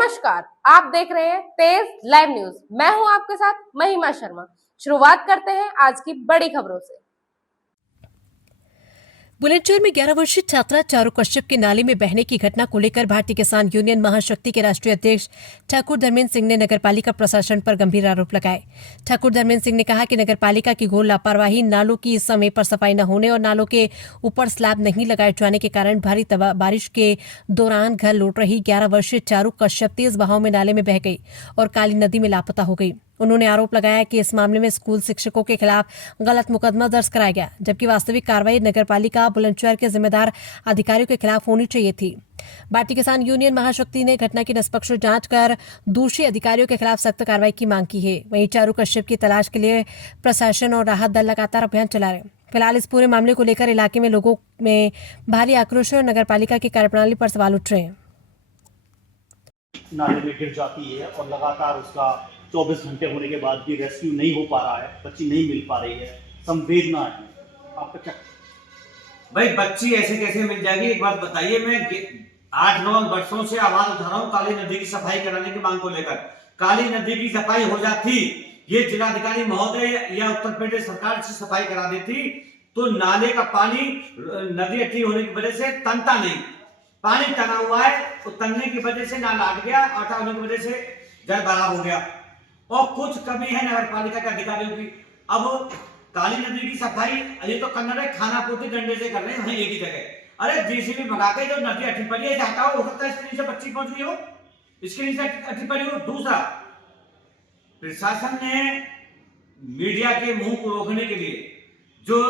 नमस्कार, आप देख रहे हैं तेज लाइव न्यूज। मैं हूं आपके साथ महिमा शर्मा। शुरुआत करते हैं आज की बड़ी खबरों से। बुलंदशहर में 11 वर्षीय छात्रा चारू कश्यप के नाले में बहने की घटना को लेकर भारतीय किसान यूनियन महाशक्ति के राष्ट्रीय अध्यक्ष ठाकुर धर्मेंद्र सिंह ने नगरपालिका प्रशासन पर गंभीर आरोप लगाए। ठाकुर धर्मेंद्र सिंह ने कहा कि नगरपालिका की घोर लापरवाही, नालों की समय पर सफाई न होने और नालों के ऊपर स्लैब नहीं लगाए जाने के कारण भारी बारिश के दौरान घर लौट रही 11 वर्षीय चारू कश्यप तेज बहाव में नाले में बह गई और काली नदी में लापता हो गई। उन्होंने आरोप लगाया कि इस मामले में स्कूल शिक्षकों के खिलाफ गलत मुकदमा दर्ज कराया गया, जबकि वास्तविक कार्रवाई नगरपालिका बुलंदशहर के जिम्मेदार अधिकारियों के खिलाफ होनी चाहिए थी। भारतीय किसान यूनियन महाशक्ति ने घटना की निष्पक्ष जांच कर दोषी अधिकारियों के खिलाफ सख्त कार्रवाई की मांग की है। वहीं चारू कश्यप की तलाश के लिए प्रशासन और राहत दल लगातार अभियान चला रहे। फिलहाल इस पूरे मामले को लेकर इलाके में लोगों में भारी आक्रोश और नगरपालिका की कार्यप्रणाली पर सवाल उठ रहे हैं। नाले में गिर जाती है और लगातार उसका 24 घंटे होने के बाद भी रेस्क्यू नहीं हो पा रहा है, बच्ची नहीं मिल पा रही है, संवेदना है। आपका क्या? भाई बच्ची ऐसे कैसे मिल जाएगी, एक बात बताइए। मैं 8-9 वर्षों से आवाज उठा रहा हूँ काली नदी की सफाई कराने की मांग को लेकर। काली नदी की सफाई हो जाती, ये जिलाधिकारी महोदय या उत्तर प्रदेश सरकार से सफाई करा देती तो नाले का पानी नदी अट्ठी होने की वजह से तनता नहीं। पानी तना हुआ है तो तनने की वजह से नाला हट गया, आटा होने की वजह से जल भराव हो गया। और कुछ कमी है नगर पालिका के अधिकारियों की। अब काली नदी की सफाई ये तो कन्नड़ है, खाना पूर्ति डंडे से कर रहे हैं वहीं एक ही जगह। अरे जेसीबी मंगा के जो नदी अट्ठी पड़ी है हटाओ, हो सकता है इसके नीचे बच्ची पहुंच गई हो, इसके नीचे अट्ठी पड़ी हो। दूसरा, प्रशासन ने मीडिया के मुंह को रोकने के लिए जो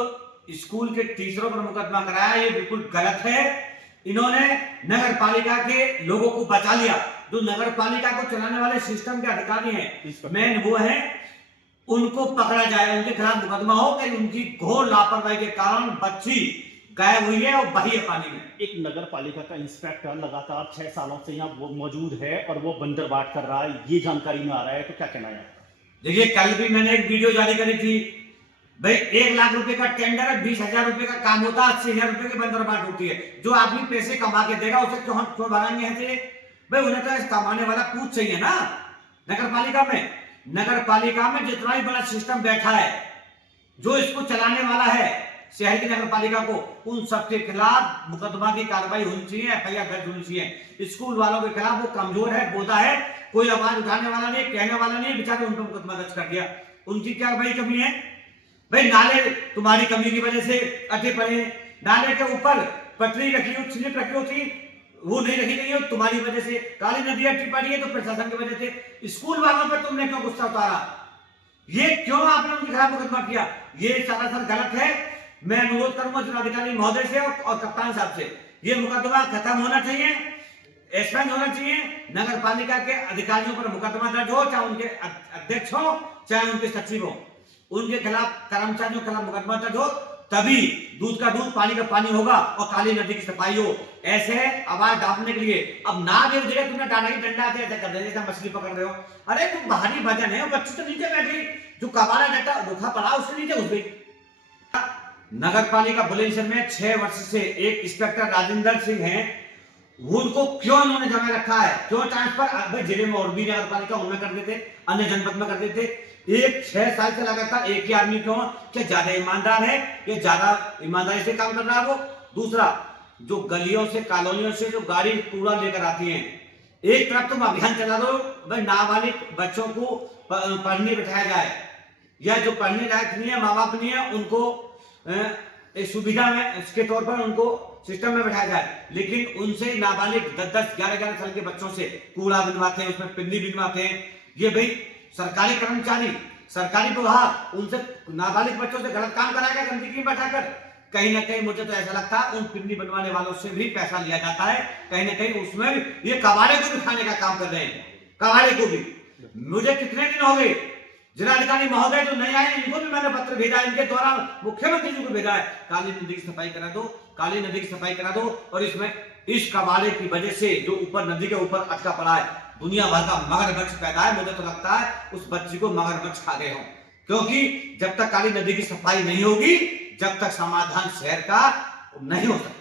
स्कूल के टीचरों पर मुकदमा कराया, ये बिल्कुल गलत है। इन्होंने नगर पालिका के लोगों को बचा लिया। जो नगर पालिका को चलाने वाले सिस्टम के अधिकारी हैं, मेन वो हैं, उनको पकड़ा जाए, उनके खिलाफ मुकदमा हो कि उनकी घोर लापरवाही के कारण बच्ची गायब हुई है और बही है पानी में। एक नगर पालिका का इंस्पेक्टर लगातार 6 सालों से यहाँ वो मौजूद है और वो बंदर बाट कर रहा है, ये जानकारी में आ रहा है, तो क्या कहना है? देखिए, कल भी मैंने एक वीडियो जारी करी थी। भाई 1 लाख रुपए का टेंडर है, 20,000 रुपए का काम होता है, 80,000 रुपए की बंदर बाट होती है। जो आदमी पैसे कमा के देगा उसे क्यों हम भगाएंगे हैं? भाई उन्हें तो कमाने वाला पूछ चाहिए ना। नगर पालिका में जितना भी बड़ा सिस्टम बैठा है, जो इसको चलाने वाला है शहर की नगर पालिका को, उन सबके खिलाफ मुकदमा की कार्रवाई होनी चाहिए, एफआईआर दर्ज होनी चाहिए। स्कूल वालों के खिलाफ वो कमजोर है, बोधा है, कोई आवाज उठाने वाला नहीं, कहने वाला नहीं, बेचारे उन पर मुकदमा दर्ज कर दिया। उनकी क्या भाई कमी है? भाई नाले तुम्हारी कमी की वजह से अटे पड़े, नाले के ऊपर पटरी रखी हो, स्लिप रखी होती, वो नहीं रखी गई हो तुम्हारी वजह से। काली नदी अट्ठी पड़ी है तो प्रशासन की वजह से। स्कूल वालों पर तुमने क्यों गुस्सा उतारा? ये क्यों आपने उनके खिलाफ मुकदमा किया? ये सरासर गलत है। मैं अनुरोध करूंगा जिलाधिकारी महोदय से और कप्तान साहब से, ये मुकदमा खत्म होना चाहिए, एक्सपेंड होना चाहिए। नगर पालिका के अधिकारियों पर मुकदमा दर्ज हो, चाहे उनके अध्यक्ष हो चाहे उनके सचिव हो, उनके खिलाफ कर्मचारियों के खिलाफ मुकदमा दर्ज हो, तभी दूध का दूध पानी का पानी होगा और काली नदी की सफाई हो। ऐसे आवाज डालने के लिए अब ना भी जगह तुमने डाला ही डंडा से ऐसा कर दे जैसे मछली पकड़ रहे हो। अरे तुम भारी वजन है, बच्ची तो नीचे बैठ गई, जो कबाड़ा डंडा धोखा पड़ा उसके नीचे घुस गई। नगर पालिका बुलंदशहर में 6 वर्ष से एक इंस्पेक्टर राजेंद्र सिंह हैं, उनको क्यों इन्होंने जमा रखा है? क्यों ट्रांसफर जिले में और भी नगर पालिका उनमें कर देते, अन्य जनपद में कर देते। एक 6 साल से लगातार एक ही आदमी क्यों? क्या ज्यादा ईमानदार है? ये ज्यादा ईमानदारी से काम कर रहा है वो? दूसरा, जो गलियों से कॉलोनियों से जो गाड़ी कूड़ा लेकर आती हैं, एक तरफ तुम अभियान चला दो, भाई नाबालिग बच्चों को पढ़ने बिठाया जाए, या जो पढ़ने लायक नहीं है, माँ बाप नहीं है, उनको एक सुविधा में इसके तौर पर उनको सिस्टम में बैठाया जाए। लेकिन उनसे नाबालिग 10-10, 11-11 साल के बच्चों से कूड़ा बिनवाते हैं, उसमें पिन्नी बिनवाते हैं। ये भाई सरकारी कर्मचारी, सरकारी विभाग उनसे नाबालिग बच्चों से गलत काम कराएगा गंदगी में बैठाकर। कहीं ना कहीं मुझे तो ऐसा लगता है उन पिन्नी बनवाने वालों से भी पैसा लिया जाता है, कहीं ना कहीं उसमें भी ये कबाड़े को भी खाने का काम कर रहे हैं, कबाड़े को भी। मुझे कितने दिन हो गए, जिलाधिकारी महोदय जो नहीं आए, इनको भी मैंने पत्र भेजा, इनके द्वारा मुख्यमंत्री जी को भेजा है, काली नदी की सफाई करा दो, काली नदी की सफाई करा दो। और इसमें इस कबाड़े की वजह से जो ऊपर नदी के ऊपर अटका पड़ा है, दुनिया भर का मगरमच्छ पैदा है। मुझे तो लगता है उस बच्ची को मगरमच्छ खा गए हों, क्योंकि जब तक काली नदी की सफाई नहीं होगी, जब तक समाधान शहर का नहीं हो सकता।